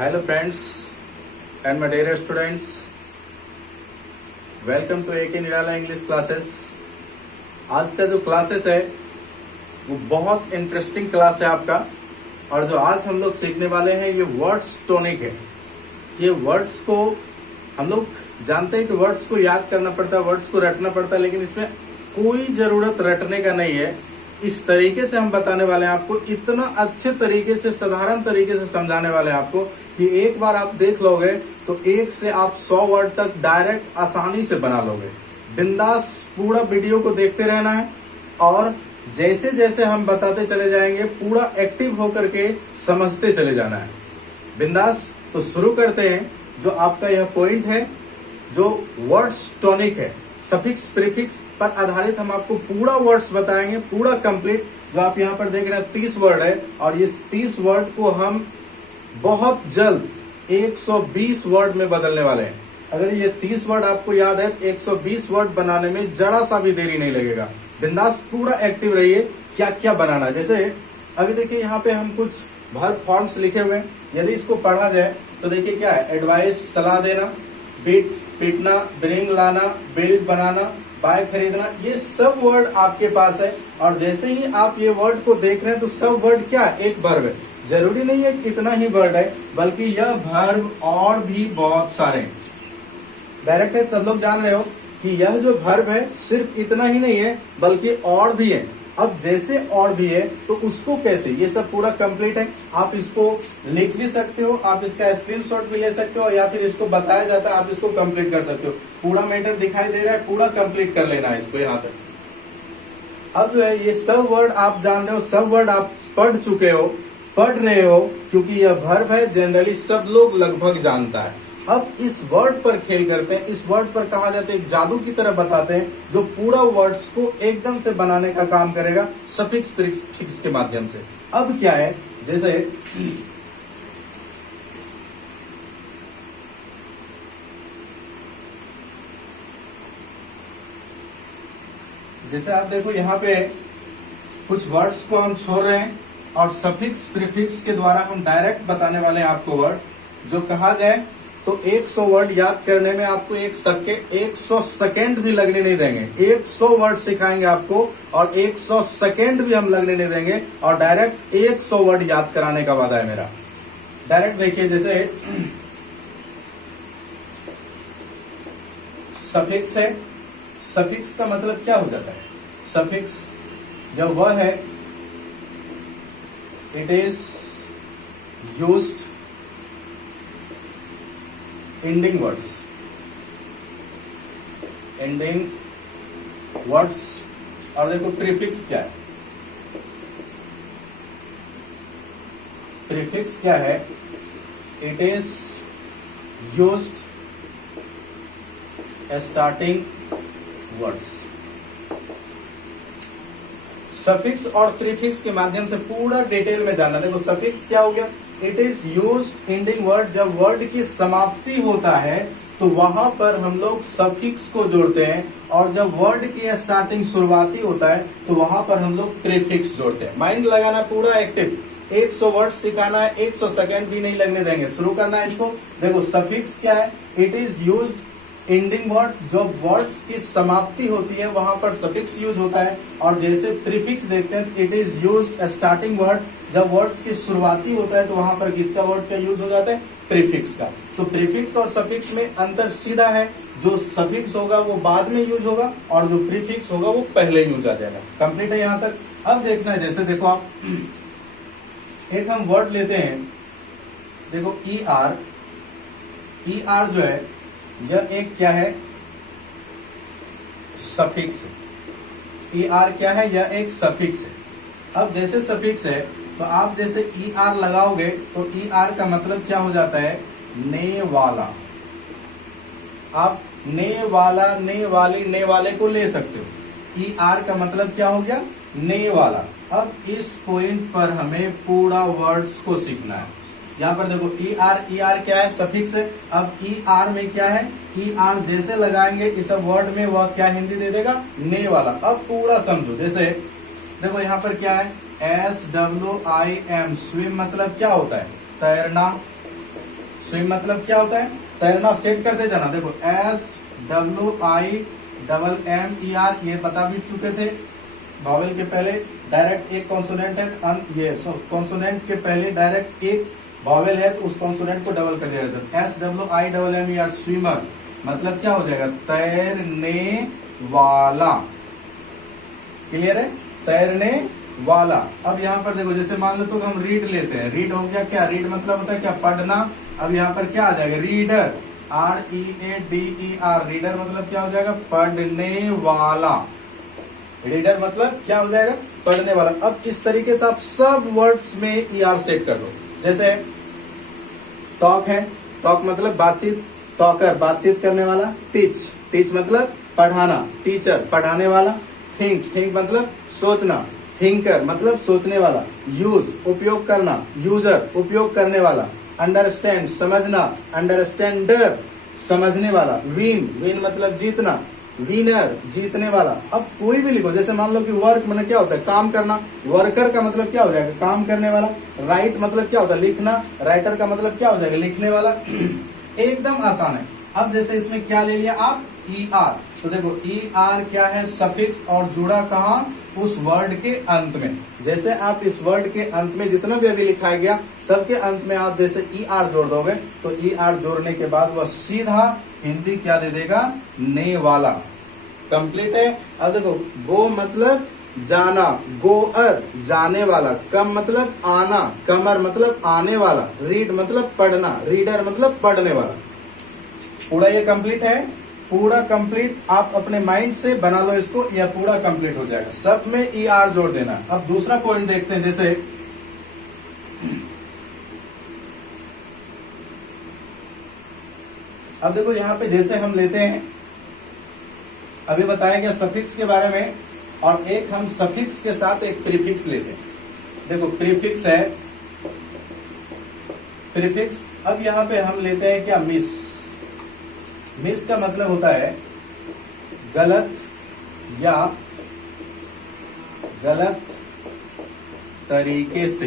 Hello friends and my dear students, welcome to AK Nirala English classes. आज का जो classes है वो बहुत इंटरेस्टिंग क्लास है आपका, और जो आज हम लोग सीखने वाले हैं ये वर्ड्स टॉनिक है। ये वर्ड्स को हम लोग जानते हैं कि वर्ड्स को याद करना पड़ता है, वर्ड्स को रटना पड़ता है, लेकिन इसमें कोई ज़रूरत रटने का नहीं है। इस तरीके से हम बताने वाले हैं आपको, इतना अच्छे तरीके से, साधारण तरीके से समझाने वाले हैं आपको कि एक बार आप देख लोगे तो 1 से आप 100 वर्ड तक डायरेक्ट आसानी से बना लोगे। बिंदास पूरा वीडियो को देखते रहना है और जैसे जैसे हम बताते चले जाएंगे पूरा एक्टिव होकर के समझते चले जाना है। बिंदास। तो शुरू करते हैं। जो आपका यह पॉइंट है, जो वर्ड्स टॉनिक है, सफिक्स प्रीफिक्स पर आधारित हम आपको पूरा वर्ड्स बताएंगे, पूरा कंप्लीट। जो आप यहाँ पर देख रहे हैं 30 वर्ड है, और इस 30 वर्ड को हम बहुत जल्द 120 वर्ड में बदलने वाले हैं। अगर ये 30 वर्ड आपको याद है तो 120 वर्ड बनाने में जरा सा भी देरी नहीं लगेगा। बिंदास पूरा एक्टिव रहिए। क्या क्या बनाना है, जैसे अभी देखिए यहाँ पे हम कुछ वर्ब फॉर्म्स लिखे हुए हैं। यदि इसको पढ़ा जाए तो देखिए क्या है, एडवाइस सलाह देना, बीट पीटना, ब्रिंग लाना, बिल्ड बनाना, बाय खरीदना, ये सब वर्ड आपके पास है। और जैसे ही आप ये वर्ड को देख रहे हैं तो सब वर्ड क्या है, एक वर्ब है। जरूरी नहीं है कितना ही वर्ड है, बल्कि यह वर्ब और भी बहुत सारे हैं। डायरेक्ट है, सब लोग जान रहे हो कि यह जो वर्ब है सिर्फ इतना ही नहीं है बल्कि और भी है। अब जैसे और भी है तो उसको कैसे, ये सब पूरा कंप्लीट है। आप इसको लिख भी सकते हो, आप इसका स्क्रीनशॉट भी ले सकते हो, या फिर इसको बताया जाता है आप इसको कंप्लीट कर सकते हो। पूरा मैटर दिखाई दे रहा है, पूरा कंप्लीट कर लेना है इसको यहाँ तक। अब जो है ये सब वर्ड आप जान रहे हो, सब वर्ड आप पढ़ चुके हो, पढ़ रहे हो, क्योंकि यह वर्ब है, जनरली सब लोग लगभग जानता है। अब इस वर्ड पर खेल करते हैं। इस वर्ड पर कहा जाता है एक जादू की तरह बताते हैं, जो पूरा वर्ड्स को एकदम से बनाने का काम करेगा सफिक्स प्रीफिक्स के माध्यम से। अब क्या है, जैसे आप देखो यहाँ पे कुछ वर्ड्स को हम छोड़ रहे हैं और सफिक्स प्रीफिक्स के द्वारा हम डायरेक्ट बताने वाले हैं आपको वर्ड। जो कहा जाए तो 100 वर्ड याद करने में आपको 100 सेकेंड भी लगने नहीं देंगे। 100 वर्ड सिखाएंगे आपको और 100 सेकेंड भी हम लगने नहीं देंगे, और डायरेक्ट 100 वर्ड याद कराने का वादा है मेरा। डायरेक्ट देखिए, जैसे सफिक्स है। सफिक्स का मतलब क्या हो जाता है? सफिक्स जब वह है, it is used ending words, ending words। और देखो प्रीफिक्स क्या है, प्रीफिक्स क्या है, it is used starting words. Suffix और प्रीफिक्स के माध्यम से पूरा डिटेल में जानना। देखो सफिक्स क्या हो गया, it is used ending word. जब वर्ड की समाप्ति होता है तो वहां पर हम लोग सफिक्स को जोड़ते हैं, और जब वर्ड की स्टार्टिंग शुरुआती होता है तो वहां पर हम लोग प्रीफिक्स जोड़ते हैं। माइंड लगाना पूरा एक्टिव। 100 वर्ड सिखाना है, 100 सेकेंड भी नहीं लगने देंगे। शुरू करना है इसको। देखो सफिक्स क्या है, it is used ending words. जो वर्ड्स की समाप्ति होती है वहां पर सफिक्स यूज होता है। और जैसे प्रीफिक्स देखते हैं, it is used starting word. जब वर्ड्स की शुरुआती होता है तो वहां पर किसका वर्ड का यूज हो जाता है? प्रीफिक्स का। तो प्रीफिक्स और सफिक्स में अंतर सीधा है। जो सफिक्स होगा वो बाद में यूज होगा, और जो प्रीफिक्स होगा वो पहले यूज आ जाएगा। कंप्लीट है यहाँ तक। अब देखना है, जैसे देखो आप एक हम वर्ड लेते हैं, देखो ER। ER जो है यह एक क्या है, सफिक्स है। ER क्या है, यह एक सफिक्स है। अब जैसे सफिक्स है तो आप जैसे ER लगाओगे तो ER का मतलब क्या हो जाता है, ने वाला। आप ने वाला, ने वाली, ने वाले को ले सकते हो। ER का मतलब क्या हो गया, ने वाला। अब इस पॉइंट पर हमें पूरा वर्ड्स को सीखना है। यहाँ पर देखो ER क्या है, सफिक्स है। अब ER में क्या है, ER जैसे लगाएंगे इस वर्ड में वह क्या हिंदी दे देगा, ने वाला। अब पूरा समझो। जैसे देखो यहाँ पर क्या है, SWIM, स्विम मतलब क्या होता है, तैरना। स्विम मतलब क्या होता है? तैरना। सेट करते जाना। देखो SWIMMER ये बता भी चुके थे। वॉवेल के पहले डायरेक्ट एक कॉन्सोनेंट है, ये कॉन्सोनेंट के पहले डायरेक्ट एक वॉवेल है तो उस कॉन्सोनेंट को डबल कर दिया जाता है। SWIMMER स्विमर मतलब क्या हो जाएगा? तैरने वाला। क्लियर है? तैरने वाला। अब यहाँ पर देखो, जैसे मान लो तो हम रीड लेते हैं। रीड हो गया क्या? रीड मतलब होता है क्या? पढ़ना। अब यहाँ पर क्या आ जाएगा? रीडर। READER। रीडर मतलब क्या हो जाएगा? पढ़ने वाला। रीडर मतलब क्या हो जाएगा? पढ़ने वाला। अब इस तरीके से आप सब वर्ड्स में ER सेट कर लो। जैसे टॉक है, टॉक मतलब बातचीत। टॉकर बातचीत करने वाला। टीच मतलब पढ़ाना। टीचर पढ़ाने वाला। थिंक मतलब सोचना। थिंकर मतलब सोचने वाला। यूज उपयोग करना। यूजर उपयोग करने वाला। अंडरस्टैंड समझना। अंडरस्टैंडर समझने वाला। विन मतलब जीतना। विनर जीतने वाला। अब कोई भी लिखो, जैसे मान लो कि वर्क मतलब क्या होता है? काम करना। वर्कर का मतलब क्या हो जाएगा? काम करने वाला। राइट मतलब क्या होता है? लिखना। राइटर का मतलब क्या हो जाएगा? लिखने वाला। एकदम आसान है। अब जैसे इसमें क्या ले लिया आप? ER। तो देखो ER क्या है? सफिक्स। और जुड़ा कहाँ? उस वर्ड के अंत में। जैसे आप इस वर्ड के अंत में जितना भी अभी लिखा गया सबके अंत में आप जैसे ER जोड़ दोगे तो ER जोड़ने के बाद वह सीधा हिंदी क्या दे देगा? ने वाला। कंप्लीट है। अब देखो गो मतलब जाना। गोअर जाने वाला। कम मतलब आना। कमर मतलब आने वाला। रीड मतलब पढ़ना। रीडर मतलब पढ़ने वाला। पूरा ये कंप्लीट है। पूरा कंप्लीट आप अपने माइंड से बना लो इसको, यह पूरा कंप्लीट हो जाएगा। सब में ER जोड़ देना। अब दूसरा पॉइंट देखते हैं। जैसे अब देखो यहां पे जैसे हम लेते हैं, अभी बताया गया सफिक्स के बारे में, और एक हम सफिक्स के साथ एक प्रीफिक्स लेते हैं। देखो प्रीफिक्स है, प्रीफिक्स। अब यहां पे हम लेते हैं क्या? मिस। मिस का मतलब होता है गलत या गलत तरीके से।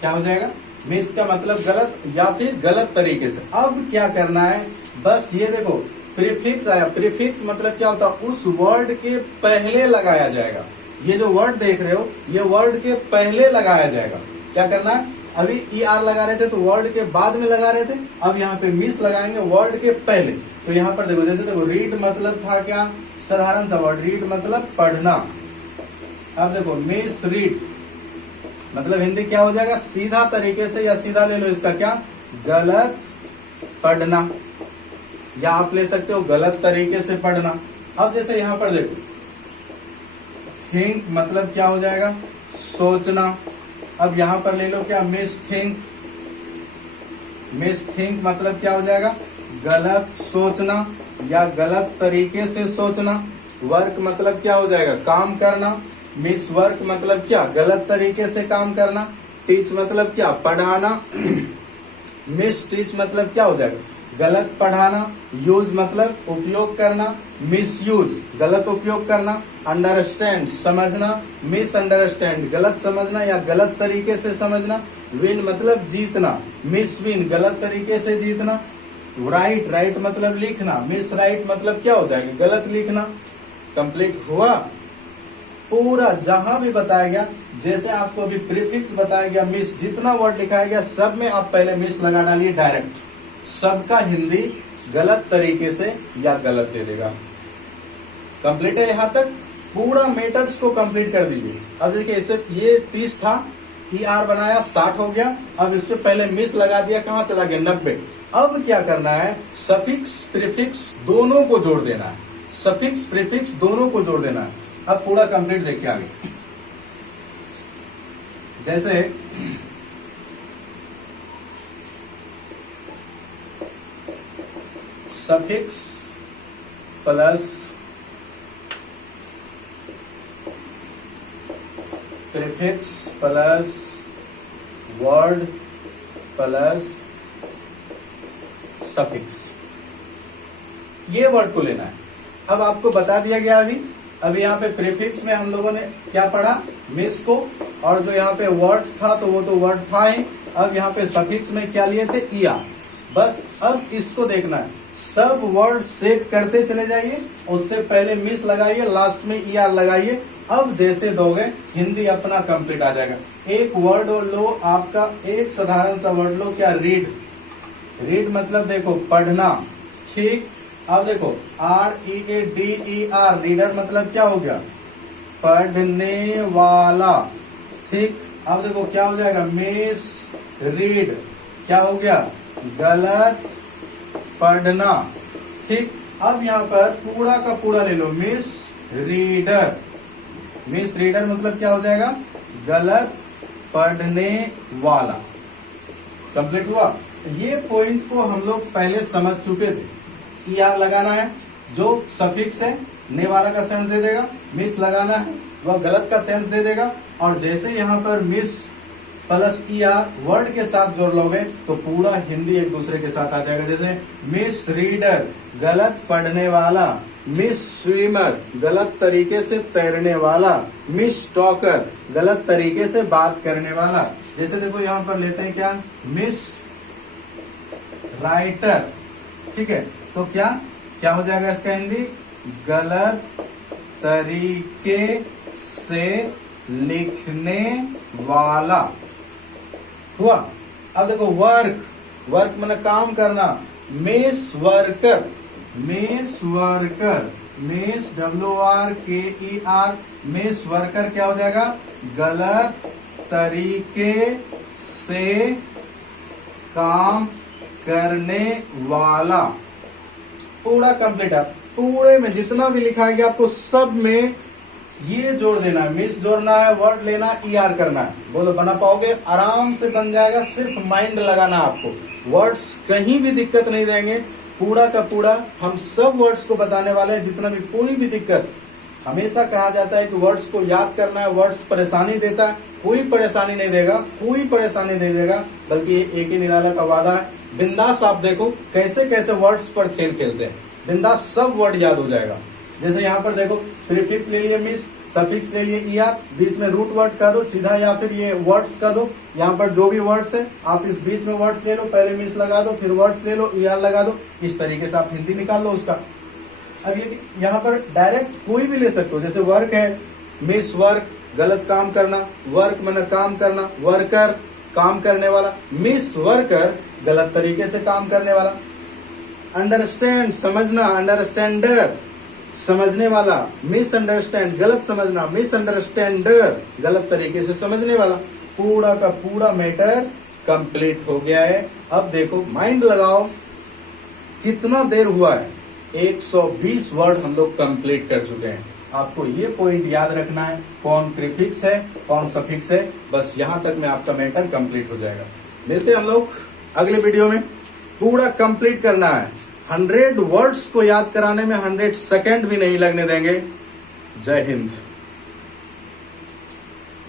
क्या हो जाएगा? मिस का मतलब गलत या फिर गलत तरीके से। अब क्या करना है? बस ये देखो प्रीफिक्स आया। प्रीफिक्स मतलब क्या होता है? उस वर्ड के पहले लगाया जाएगा। ये जो वर्ड देख रहे हो ये वर्ड के पहले लगाया जाएगा। क्या करना है? अभी ER लगा रहे थे तो वर्ड के बाद में लगा रहे थे, अब यहाँ पे मिस लगाएंगे वर्ड के पहले। तो यहाँ पर देखो, जैसे देखो रीड मतलब था क्या? साधारण सा वर्ड। रीड मतलब पढ़ना। अब देखो मिस रीड मतलब हिंदी क्या हो जाएगा? सीधा तरीके से, या सीधा ले लो इसका क्या? गलत पढ़ना। या आप ले सकते हो गलत तरीके से पढ़ना। अब जैसे यहां पर देखो थिंक मतलब क्या हो जाएगा? सोचना। अब यहां पर ले लो क्या? Miss think. मिस थिंक मतलब क्या हो जाएगा? गलत सोचना या गलत तरीके से सोचना। वर्क मतलब क्या हो जाएगा? काम करना। मिस वर्क मतलब क्या? गलत तरीके से काम करना। टीच मतलब क्या? पढ़ाना। मिस टीच मतलब क्या हो जाएगा? गलत पढ़ाना। यूज मतलब उपयोग करना। मिस यूज गलत उपयोग करना। अंडरस्टैंड समझना। मिस अंडरस्टैंड गलत समझना या गलत तरीके से समझना। विन मतलब जीतना। मिस विन गलत तरीके से जीतना। राइट मतलब लिखना। मिस राइट मतलब क्या हो जाएगा? गलत लिखना। कंप्लीट हुआ पूरा। जहां भी बताया गया, जैसे आपको अभी प्रीफिक्स बताया गया, मिस जितना वर्ड लिखाया गया सब में आप पहले मिस लगा डालिए डायरेक्ट। सबका हिंदी गलत तरीके से या गलत दे देगा। कंप्लीट है यहां तक? पूरा मेथड्स को कंप्लीट कर दीजिए। अब देखिए इसे ये 30 था, ER बनाया 60 हो गया। अब इससे पहले मिस लगा दिया, कहां चला गया? 90। अब क्या करना है? सफिक्स प्रीफिक्स दोनों को जोड़ देना है। सफिक्स प्रीफिक्स दोनों को जोड़ देना है। अब पूरा कंप्लीट देखिए आगे। जैसे suffix plus prefix plus word plus suffix, ये वर्ड को लेना है। अब आपको बता दिया गया अभी यहाँ पे प्रीफिक्स में हम लोगों ने क्या पढ़ा? मिस को। और जो यहाँ पे वर्ड्स था तो वो तो वर्ड था ही, अब यहाँ पे सफिक्स में क्या लिए थे, ई आर। बस अब इसको देखना है, सब वर्ड सेट करते चले जाइए, उससे पहले मिस लगाइए, लास्ट में ई आर लगाइए। अब जैसे दोगे हिंदी अपना कंप्लीट आ जाएगा। एक वर्ड लो, आपका एक साधारण सा वर्ड लो, क्या, रीड। रीड मतलब देखो पढ़ना, ठीक। अब देखो READER, रीडर मतलब क्या हो गया, पढ़ने वाला, ठीक। अब देखो क्या हो जाएगा, मिस रीड, क्या हो गया, गलत पढ़ना, ठीक। अब यहाँ पर पूरा का पूरा ले लो, मिस रीडर। मिस रीडर मतलब क्या हो जाएगा, गलत पढ़ने वाला। कंप्लीट हुआ। ये पॉइंट को हम लोग पहले समझ चुके थे। ER लगाना है, जो सफिक्स है ने वाला का सेंस दे देगा, मिस लगाना है वह गलत का सेंस दे देगा, और जैसे यहाँ पर मिस प्लस ER वर्ड के साथ जोड़ लोगे तो पूरा हिंदी एक दूसरे के साथ आ जाएगा। जैसे मिस रीडर गलत पढ़ने वाला, मिस स्विमर गलत तरीके से तैरने वाला, मिस टॉकर गलत तरीके से बात करने वाला। जैसे देखो यहाँ पर लेते हैं क्या, मिस राइटर, ठीक है। तो क्या क्या हो जाएगा इसका हिंदी, गलत तरीके से लिखने वाला हुआ। अब देखो वर्क, वर्क माने काम करना, miss worker, miss worker, miss WORKER, miss worker क्या हो जाएगा, गलत तरीके से काम करने वाला। पूरा कंप्लीट है। पूरे में जितना भी लिखा है आपको सब में ये जोड़ देना है, मिस जोड़ना है, वर्ड लेना, ER करना है। बोलो बना पाओगे, आराम से बन जाएगा। सिर्फ माइंड लगाना आपको, वर्ड्स कहीं भी दिक्कत नहीं देंगे। पूरा का पूरा हम सब वर्ड्स को बताने वाले हैं, जितना भी कोई भी दिक्कत। हमेशा कहा जाता है कि वर्ड्स को याद करना है, वर्ड्स परेशानी देता है, कोई परेशानी नहीं देगा, कोई परेशानी नहीं देगा, बल्कि ये एक ही निराला का वादा है। बिंदास आप देखो कैसे कैसे वर्ड्स पर खेल खेलते हैं, बिंदास सब वर्ड याद हो जाएगा। जैसे यहाँ पर देखो प्रीफिक्स ले लिए मिस, सफिक्स ले लिए ER, बीच में रूट वर्ड कर दो सीधा, या फिर ये वर्ड्स कर दो। यहाँ पर जो भी वर्ड्स है आप इस बीच में वर्ड्स ले लो, पहले मिस लगा दो, फिर वर्ड्स ले लो, ER लगा दो। इस तरीके से आप हिंदी निकाल लो उसका। अब ये यहाँ पर डायरेक्ट कोई भी ले सकते हो। जैसे वर्क है, मिस वर्क गलत काम करना, वर्क माने काम करना, वर्कर काम करने वाला, मिस वर्कर गलत तरीके से काम करने वाला। अंडरस्टैंड समझना, अंडरस्टैंडर समझने वाला, मिस अंडरस्टैंड गलत समझना, मिस अंडरस्टैंडर गलत तरीके से समझने वाला। पूरा का पूरा मैटर कंप्लीट हो गया है। अब देखो माइंड लगाओ, कितना देर हुआ है, 120 वर्ड हम लोग कंप्लीट कर चुके हैं। आपको ये पॉइंट याद रखना है, कौन प्रीफिक्स है कौन सफिक्स है, बस यहाँ तक में आपका मैटर कंप्लीट हो जाएगा। मिलते हैं हम लोग अगले वीडियो में। पूरा कंप्लीट करना है, 100 वर्ड्स को याद कराने में 100 सेकंड भी नहीं लगने देंगे। जय हिंद।